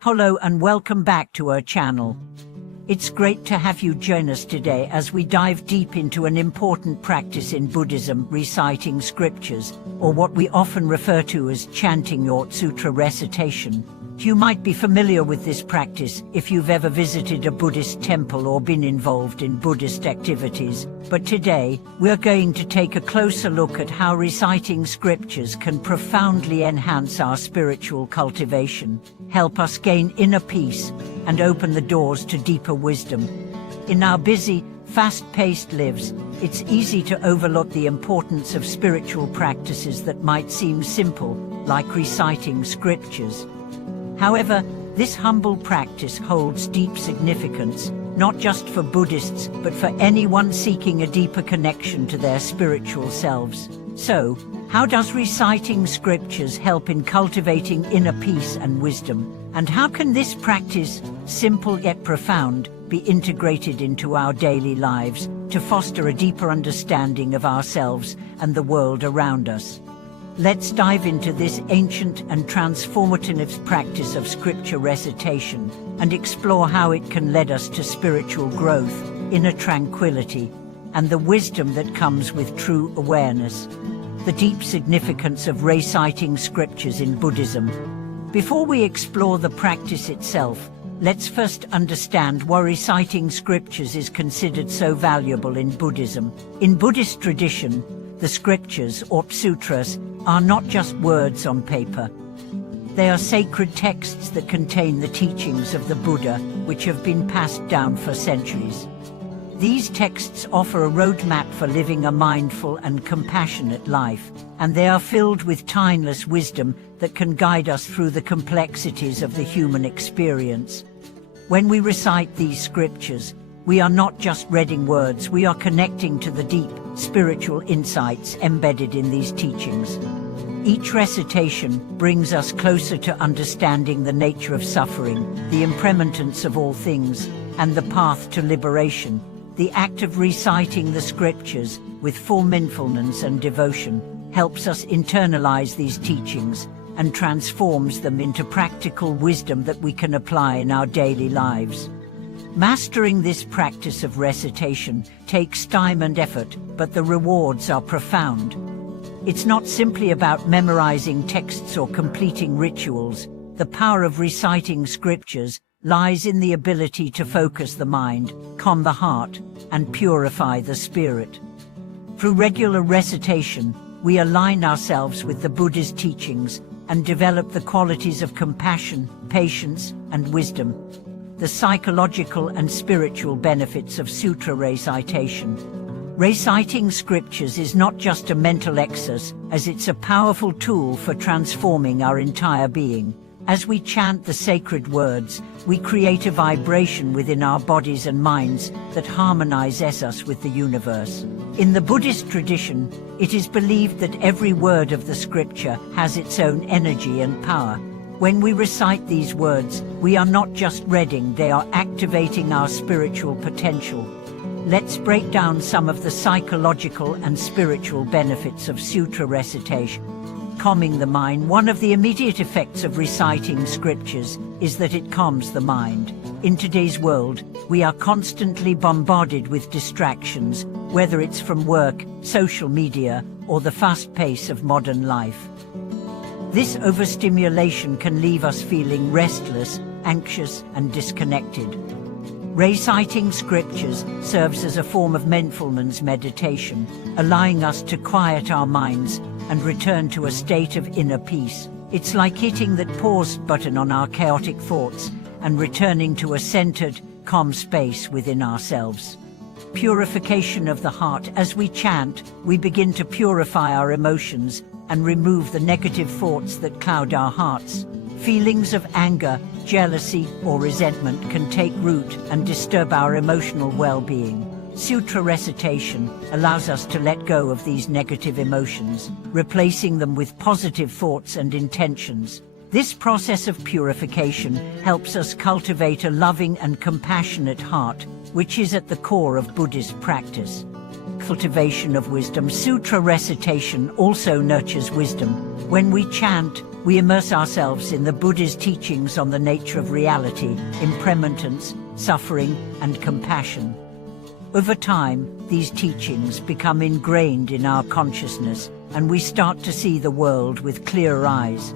Hello and welcome back to our channel. It's great to have you join us today as we dive deep into an important practice in Buddhism, reciting scriptures, or what we often refer to as chanting or sutra recitation. You might be familiar with this practice if you've ever visited a Buddhist temple or been involved in Buddhist activities, but today we're going to take a closer look at how reciting scriptures can profoundly enhance our spiritual cultivation, help us gain inner peace, and open the doors to deeper wisdom. In our busy, fast-paced lives, it's easy to overlook the importance of spiritual practices that might seem simple, like reciting scriptures. However, this humble practice holds deep significance, not just for Buddhists, but for anyone seeking a deeper connection to their spiritual selves. So, how does reciting scriptures help in cultivating inner peace and wisdom? And how can this practice, simple yet profound, be integrated into our daily lives to foster a deeper understanding of ourselves and the world around us? Let's dive into this ancient and transformative practice of scripture recitation and explore how it can lead us to spiritual growth, inner tranquility, and the wisdom that comes with true awareness. The deep significance of reciting scriptures in Buddhism. Before we explore the practice itself, let's first understand why reciting scriptures is considered so valuable in Buddhism. In Buddhist tradition, the scriptures, or sutras, are not just words on paper. They are sacred texts that contain the teachings of the Buddha, which have been passed down for centuries. These texts offer a roadmap for living a mindful and compassionate life, and they are filled with timeless wisdom that can guide us through the complexities of the human experience. When we recite these scriptures, we are not just reading words, we are connecting to the deep, spiritual insights embedded in these teachings. Each recitation brings us closer to understanding the nature of suffering, the impermanence of all things, and the path to liberation. The act of reciting the scriptures with full mindfulness and devotion helps us internalize these teachings and transforms them into practical wisdom that we can apply in our daily lives. Mastering this practice of recitation takes time and effort, but the rewards are profound. It's not simply about memorizing texts or completing rituals. The power of reciting scriptures lies in the ability to focus the mind, calm the heart, and purify the spirit. Through regular recitation, we align ourselves with the Buddha's teachings and develop the qualities of compassion, patience, and wisdom. The psychological and spiritual benefits of sutra recitation. Reciting scriptures is not just a mental exercise, as it's a powerful tool for transforming our entire being. As we chant the sacred words, we create a vibration within our bodies and minds that harmonizes us with the universe. In the Buddhist tradition, it is believed that every word of the scripture has its own energy and power. When we recite these words, we are not just reading, they are activating our spiritual potential. Let's break down some of the psychological and spiritual benefits of sutra recitation. Calming the mind. One of the immediate effects of reciting scriptures is that it calms the mind. In today's world, we are constantly bombarded with distractions, whether it's from work, social media, or the fast pace of modern life. This overstimulation can leave us feeling restless, anxious, and disconnected. Reciting scriptures serves as a form of mindfulness meditation, allowing us to quiet our minds and return to a state of inner peace. It's like hitting that pause button on our chaotic thoughts and returning to a centered, calm space within ourselves. Purification of the heart. As we chant, we begin to purify our emotions and remove the negative thoughts that cloud our hearts. Feelings of anger, jealousy, or resentment can take root and disturb our emotional well-being. Sutra recitation allows us to let go of these negative emotions, replacing them with positive thoughts and intentions. This process of purification helps us cultivate a loving and compassionate heart, which is at the core of Buddhist practice. cultivation of wisdom. Sutra recitation also nurtures wisdom. When we chant, we immerse ourselves in the Buddha's teachings on the nature of reality, impermanence, suffering, and compassion. Over time, these teachings become ingrained in our consciousness, and we start to see the world with clearer eyes.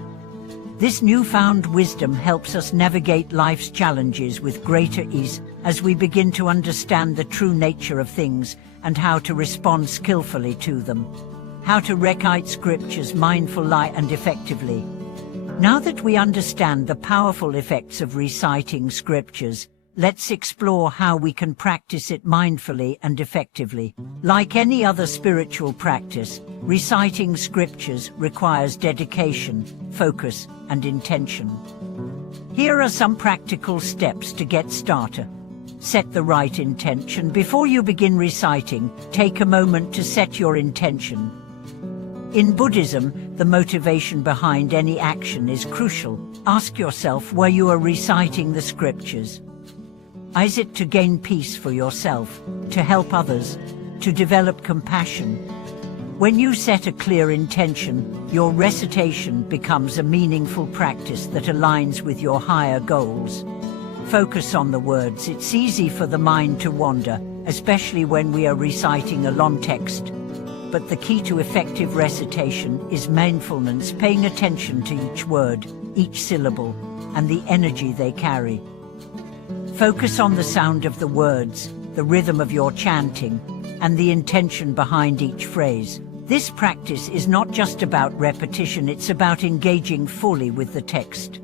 This newfound wisdom helps us navigate life's challenges with greater ease as we begin to understand the true nature of things and how to respond skillfully to them. How to recite scriptures mindfully and effectively. Now that we understand the powerful effects of reciting scriptures, let's explore how we can practice it mindfully and effectively. Like any other spiritual practice, reciting scriptures requires dedication, focus, and intention. Here are some practical steps to get started. Set the right intention. Before you begin reciting, take a moment to set your intention. In Buddhism, the motivation behind any action is crucial. Ask yourself why you are reciting the scriptures. Is it to gain peace for yourself, to help others, to develop compassion? When you set a clear intention, your recitation becomes a meaningful practice that aligns with your higher goals. Focus on the words. It's easy for the mind to wander, especially when we are reciting a long text. But the key to effective recitation is mindfulness, paying attention to each word, each syllable, and the energy they carry. Focus on the sound of the words, the rhythm of your chanting, and the intention behind each phrase. This practice is not just about repetition, it's about engaging fully with the text.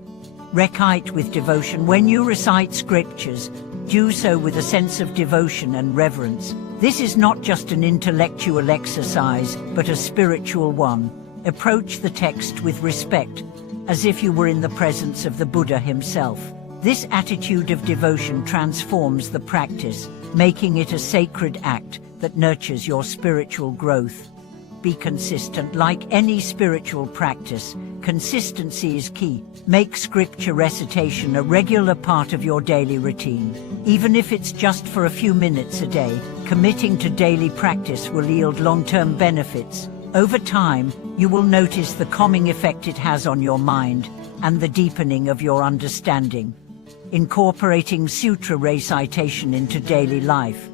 Recite with devotion. When you recite scriptures, do so with a sense of devotion and reverence. This is not just an intellectual exercise, but a spiritual one. Approach the text with respect, as if you were in the presence of the Buddha himself. This attitude of devotion transforms the practice, making it a sacred act that nurtures your spiritual growth. Be consistent. Like any spiritual practice, consistency is key. Make scripture recitation a regular part of your daily routine. Even if it's just for a few minutes a day, committing to daily practice will yield long-term benefits. Over time, you will notice the calming effect it has on your mind and the deepening of your understanding. Incorporating sutra recitation into daily life.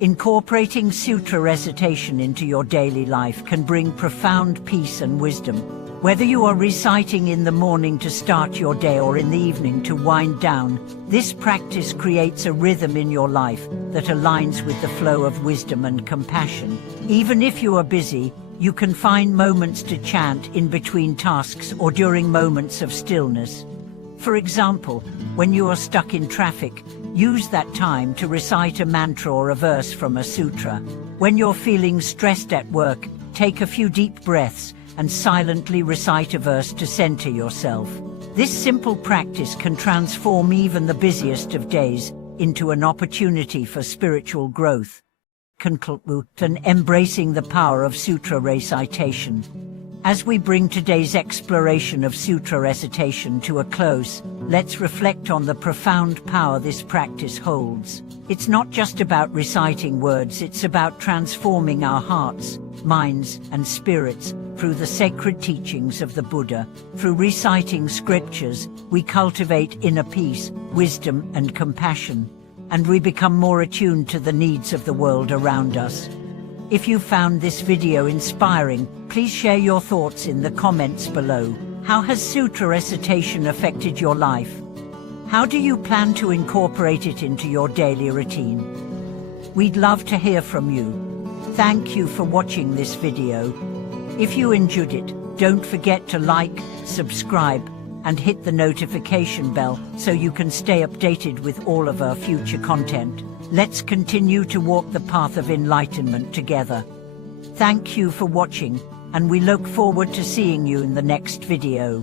Incorporating sutra recitation into your daily life can bring profound peace and wisdom. Whether you are reciting in the morning to start your day or in the evening to wind down, this practice creates a rhythm in your life that aligns with the flow of wisdom and compassion. Even if you are busy, you can find moments to chant in between tasks or during moments of stillness. For example, when you are stuck in traffic, use that time to recite a mantra or a verse from a sutra. When you're feeling stressed at work, take a few deep breaths and silently recite a verse to center yourself. This simple practice can transform even the busiest of days into an opportunity for spiritual growth. Conclusion: embracing the power of sutra recitation. As we bring today's exploration of sutra recitation to a close, let's reflect on the profound power this practice holds. It's not just about reciting words, it's about transforming our hearts, minds, and spirits through the sacred teachings of the Buddha. Through reciting scriptures, we cultivate inner peace, wisdom, and compassion, and we become more attuned to the needs of the world around us. If you found this video inspiring, please share your thoughts in the comments below. How has sutra recitation affected your life? How do you plan to incorporate it into your daily routine? We'd love to hear from you. Thank you for watching this video. If you enjoyed it, don't forget to like, subscribe, and hit the notification bell so you can stay updated with all of our future content. Let's continue to walk the path of enlightenment together. Thank you for watching, and we look forward to seeing you in the next video.